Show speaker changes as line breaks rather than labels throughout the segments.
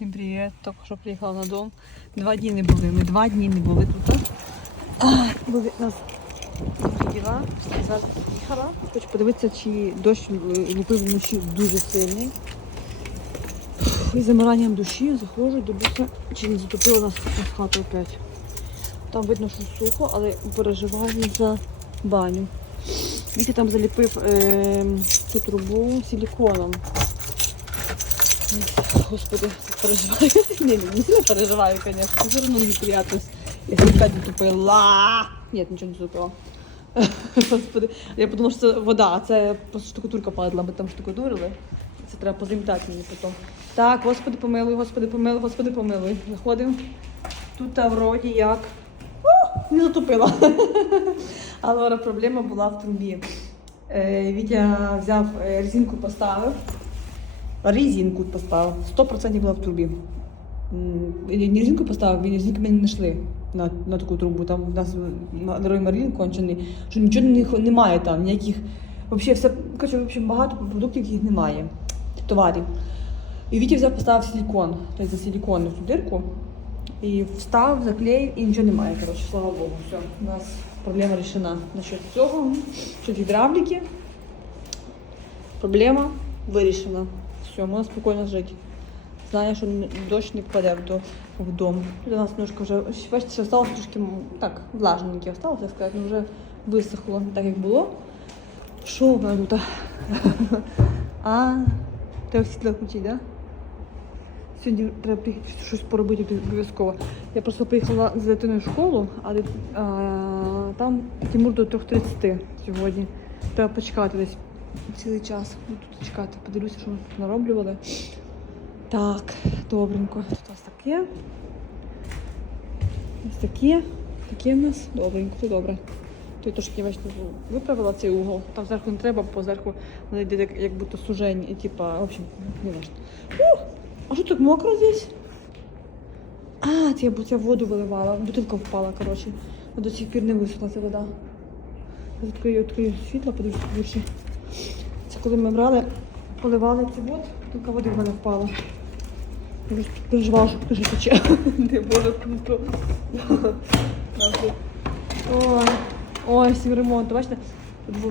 Всім привіт. Тільки що приїхала на дом. Два дні не були. Ми два дні не були тут. Були нас діла. Зараз приїхала. Хочу подивитися, чи дощ е, лупив вночі дуже сильний. І замиранням душі заходжу, дивлюся, чи не затопило нас нас хату опять. Там видно, що сухо, але переживаю за баню. Вітя там заліпив е, цю трубу силіконом. Господи, переживаю. Не, не, сильно переживаю, конечно. Все равно неприятно. Если опять не тупила. Нет, ничего не тупила. Господи, я подумала, що це вода, а це просто штукатурка падала, ми там штукатурили. Це треба позамітати мені потім. Так, господи помилуй, господи помилуй, господи помилуй. Заходимо. Тут та вроді як. О, не затупила. Але проблема була в трубі. Е, Вітя взяв е, резинку, поставив. Резинку поставив. 100% була в трубі. Не резинку поставив, він резинки ми не знайшли на, на таку трубу. Там у нас на дорогий Марлін кончений, що нічого не- немає там, ніяких. Взагалі, все, коротше, в багато продуктів, яких немає. Товарів. І Вітя взяв, поставив силікон, тобто за силікон в цю дирку. І встав, заклеїв і нічого немає. Коротше, слава Богу, все. У нас проблема рішена насчет цього. Щодо гідравліки. Проблема вирішена. Все, можна спокійно жити. Знаю, що дощ не впаде в, до, в. Тут у нас немножко вже, бачите, що сталося трошки так, влажненьке осталося, сказати, ну вже висохло, так як було. Що в мене тут? А, треба світло включити, так? Да? Сьогодні треба приїхати щось поробити обов'язково. Я просто приїхала з дитиною в школу, а, дит- а там Тимур до 3.30 сьогодні. Треба почекати десь цілий час. Буду тут чекати, подивлюся, що ми тут нароблювали. Так, добренько. Тут у нас таке. Ось таке. Таке в нас добренько, то добре. Той трошки бачите, виправила цей угол. Там зверху не треба, бо зверху йде як, як будто сужень, і типа, в общем, не важно. Ух! А що так мокро здесь? А, це я, я воду виливала. Бутилка впала, коротше. До сих пір не висохла ця вода. Відкрию, відкрию світло, подивлюся більше. Це коли ми брали, поливали воду, бутилка води в мене впала. Я тут переживала, що хтось тече. Не боже, круто. Ой, ой, всім ремонт. Бачите,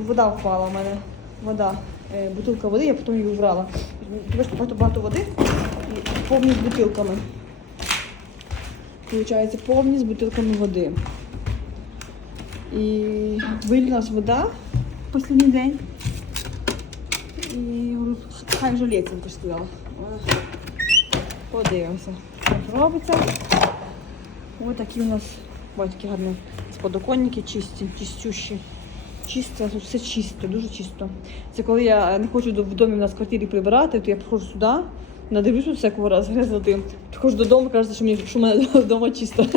вода впала в мене. Вода. Е, Бутилка води, я потім її убрала. Бачите, багато багато води і повні з бутилками. Получається, повні з бутилками води. І вилилась вода в останній день. І хай вже летінка стояла. Подивимося, як робиться. Ось такі у нас батьки гарні подоконники чисті, чистющі. Чисто, тут все чисто, дуже чисто. Це коли я не хочу в домі в нас в квартирі прибирати, то я приходжу сюди, надивлюся всякого раз грязноти. Приходжу додому, кажеться, що, мені, що в мене вдома чисто.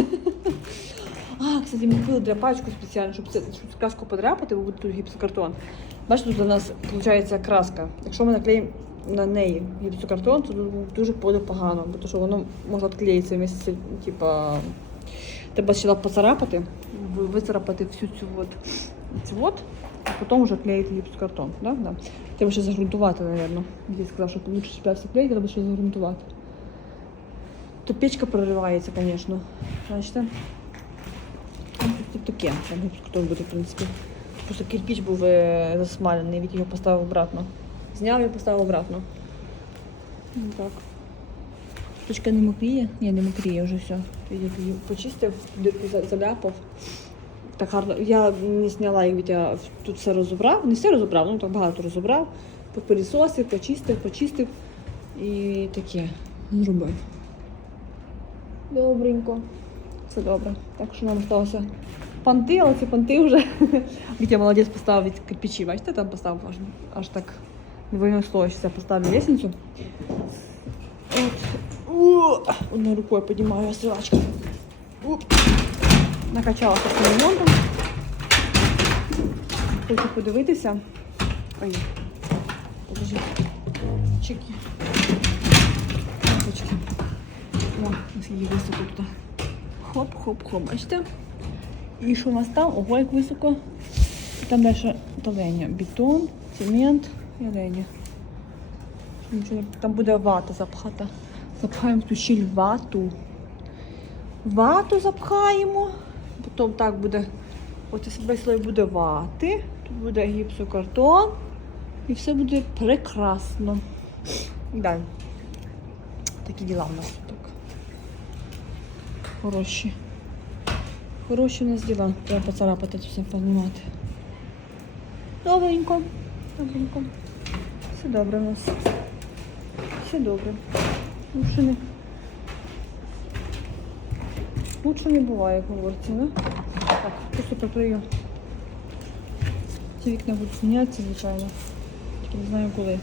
А, кстати, ми купили драпачку спеціально, щоб, це, щоб краску подряпати, бо буде тут гіпсокартон. Бачите, тут у нас виходить краска. Якщо ми наклеїмо на неї гіпсокартон, то дуже буде погано, бо що воно може відклеїтися вместе, типа, треба спочатку поцарапати, вицарапати всю цю от, цю от, а потім вже клеїти гіпсокартон. Да? Да. Треба ще загрунтувати, мабуть. Я сказав, що лучше себе все клеїти, треба ще загрунтувати. То печка проривається, звісно. Бачите? Тут таке, гіпсокартон буде, в принципі. Просто кирпич був е, засмалений, від його поставив обратно. Зняв і поставив обратно. Ну, так. Штучка не мокріє? Ні, не мокріє вже все. Я її почистив, дирку заляпав. Так гарно. Я не зняла їх, Вітя тут все розібрав. Не все розібрав, ну так багато розібрав. Попилісосив, почистив, почистив і таке зробив. Добренько. Все добре. Так що нам сталося понти, але ці понти вже. Вітя молодець поставив від кирпичі, бачите, там поставив аж, аж так не винесло, що поставив лестницю. От. О, Одною рукою піднімаю силачку. Накачалася цим ремонтом. Хочу подивитися. Ой, подожди. Чеки. Чеки. О, наскільки високо тут. Хоп-хоп-хоп, бачите? І що у нас там? Ого, як високо. Там далі оленя. Бетон, цемент і оленя. Там буде вата запхата. Запхаємо ту щіль вату. Вату запхаємо. Потім так буде. От весь слой буде вати. Тут буде гіпсокартон. І все буде прекрасно. Далі. Такі діла в нас тут. Хороші. Хороші у нас діла. Треба поцарапати це все познімати. Добренько. Добренько. Все добре у нас. Все добре. Лучше не. Лучше не буває, як говориться, да? Так, просто прикрию. Ці вікна будуть змінятися, звичайно. Тільки не знаю коли.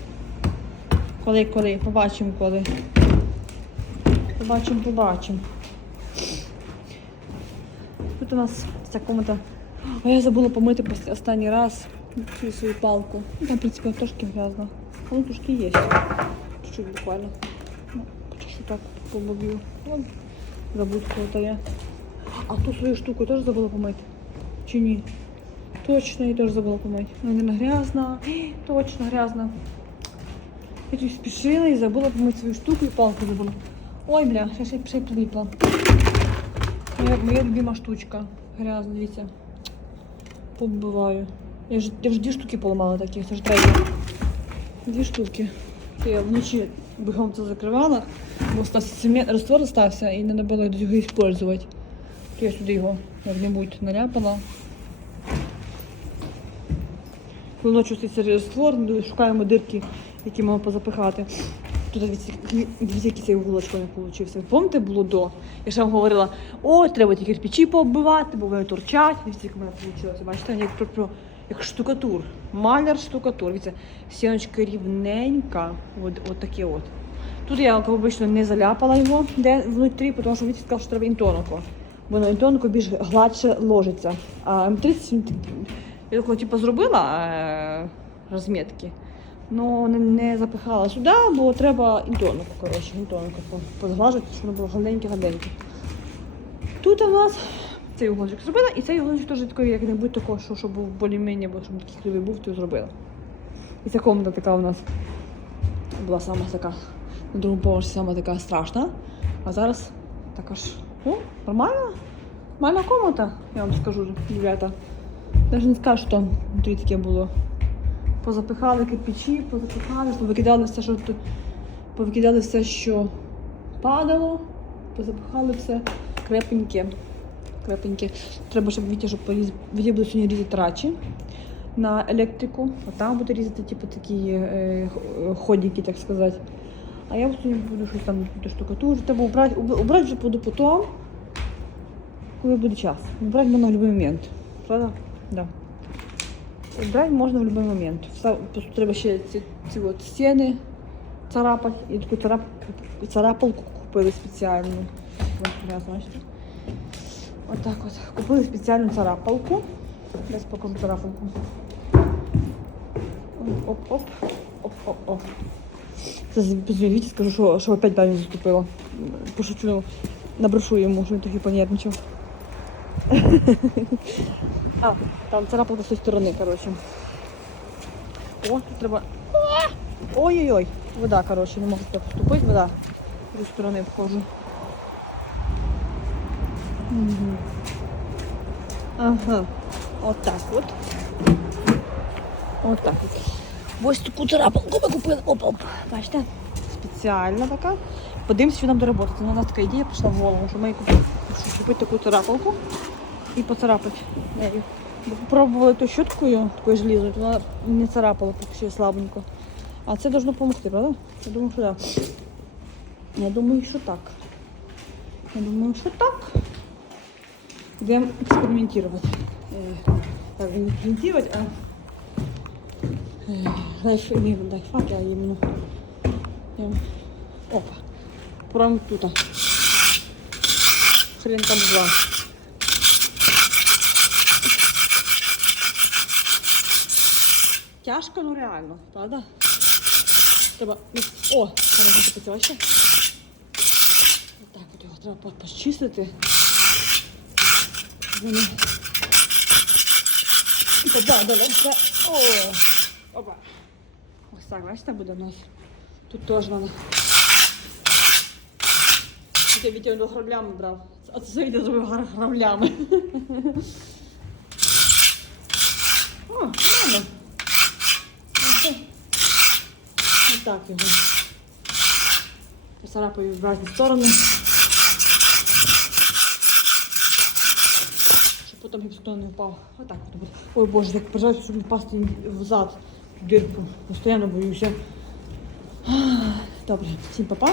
Коли, коли, побачимо коли. Побачимо, побачимо. Тут у нас ця комната. А я забула помити останній раз цю свою палку. Ну, Там, в принципі, трошки грязно. Ну, трошки є. Чуть-чуть буквально. Ну, чуть-чуть так. Вон, забудь кого-то я. А ту свою штуку теж забула помити? Чи ні? Точно, я теж забула помити. Ну, Вона грязна. Точно грязна. Я тут спішила і забула помити свою штуку і палку забула. Ой, бля, ще ще й прилипла. Моя, моя любима штучка. Грязна, дивіться. Побиваю. Я ж, я ж дві штуки поламала таких, це ж третя. Дві штуки. Це я вночі бігом це закривала, бо стався цемент, стався і не було його використовувати. То я сюди його як-небудь наляпала. Коли ночі цей раствор, шукаємо дирки, які можна позапихати. Тут дивіться, дивіться, який не вийшов. Помните, було до? Я ще вам говорила, о, треба ті кирпичі пооббивати, бо вони торчать. Дивіться, як в мене вийшло. Бачите, як, про, як штукатур. Маляр штукатур. Дивіться, стіночка рівненька. От, от таке от. Тут я, як обично, не заляпала його де внутрі, тому що Вітя сказав, що треба інтонику. Бо на інтонику більш гладше ложиться. А М30 я такого типу зробила е, розмітки. Ну, не, не запихала сюди, бо треба інтонику, коротше, інтонику позглажити, щоб воно було гладеньке-гладеньке. Тут у нас цей уголочок зробила, і цей уголочок теж такий, як-небудь такого, що, щоб був більш-менш, бо щоб такий кривий був, то зробила. І ця комната така у нас була сама така, на другому поверсі сама така страшна. А зараз така ж, о, нормальна, комната, я вам скажу, дівчата. Навіть не скажу, що там внутрі таке було. Позапихали кирпичі, позапихали, повикидали все, що тут, повикидали все, що падало, позапихали все крепеньке. крепеньке. Треба, щоб Вітя, щоб поріз... Вітя буде сьогодні різати трачі на електрику, а там буде різати типу, такі е, х- ходики, так сказати. А я сьогодні буду щось там штукатурити. Треба убрати, уб- убрати вже буду потім, коли буде час. Убрати можна в будь-який момент. Правда? Да. Брати можна в будь-який момент. Треба ще ці, ці от стіни царапати. І таку царап, царапалку купили спеціальну. Отак от. Купили спеціальну царапалку. Десь покажу царапалку. Оп-оп. Оп-оп-оп. Це позвоніть, скажу, що, що опять далі заступила. Пошучу, наброшу йому, що він трохи понервничав. А, там царапалка з тої сторони, коротше. О, тут треба. Ой-ой-ой, вода, коротше, не можу так поступити, вода. З сторони вхожу. Мгм. Ага. Отак от. Отак от. Ось таку царапалку ми купили. Оп-оп. Бачите? Спеціальна така. Подивимось, що нам доработати. Ну, У нас така ідея прийшла в голову, що ми купили, щоб купити таку царапалку і поцарапати нею. Пробували ту щоткою, такою желізною, то вона не царапала, поки що слабенько. А це должно допомогти, правда? Я думаю, що так. Я думаю, що так. Я думаю, що так. Будемо експериментувати. Е, Так, не експериментувати, а е, лайф, не лайфхак, а іменно. ем, Опа. Прямо тут. Хрен там два. Тяжко, ну реально, правда? Треба. ну, О, зараз ти ще. Отак от його треба почистити. Вони. Побадали. О! Опа. Ось так, бачите, буде у нас. Тут теж вона. Вітя його граблями брав. А це Вітя зробив граблями. О, нормально. Ось так його. Поцарапаю в різні сторони. Щоб потім гіпсокно не впав. Отак от буде. Ой боже, як переживаю, щоб не впасти взад зад, в дірку. Постоянно боюся. Добре, всім па-па.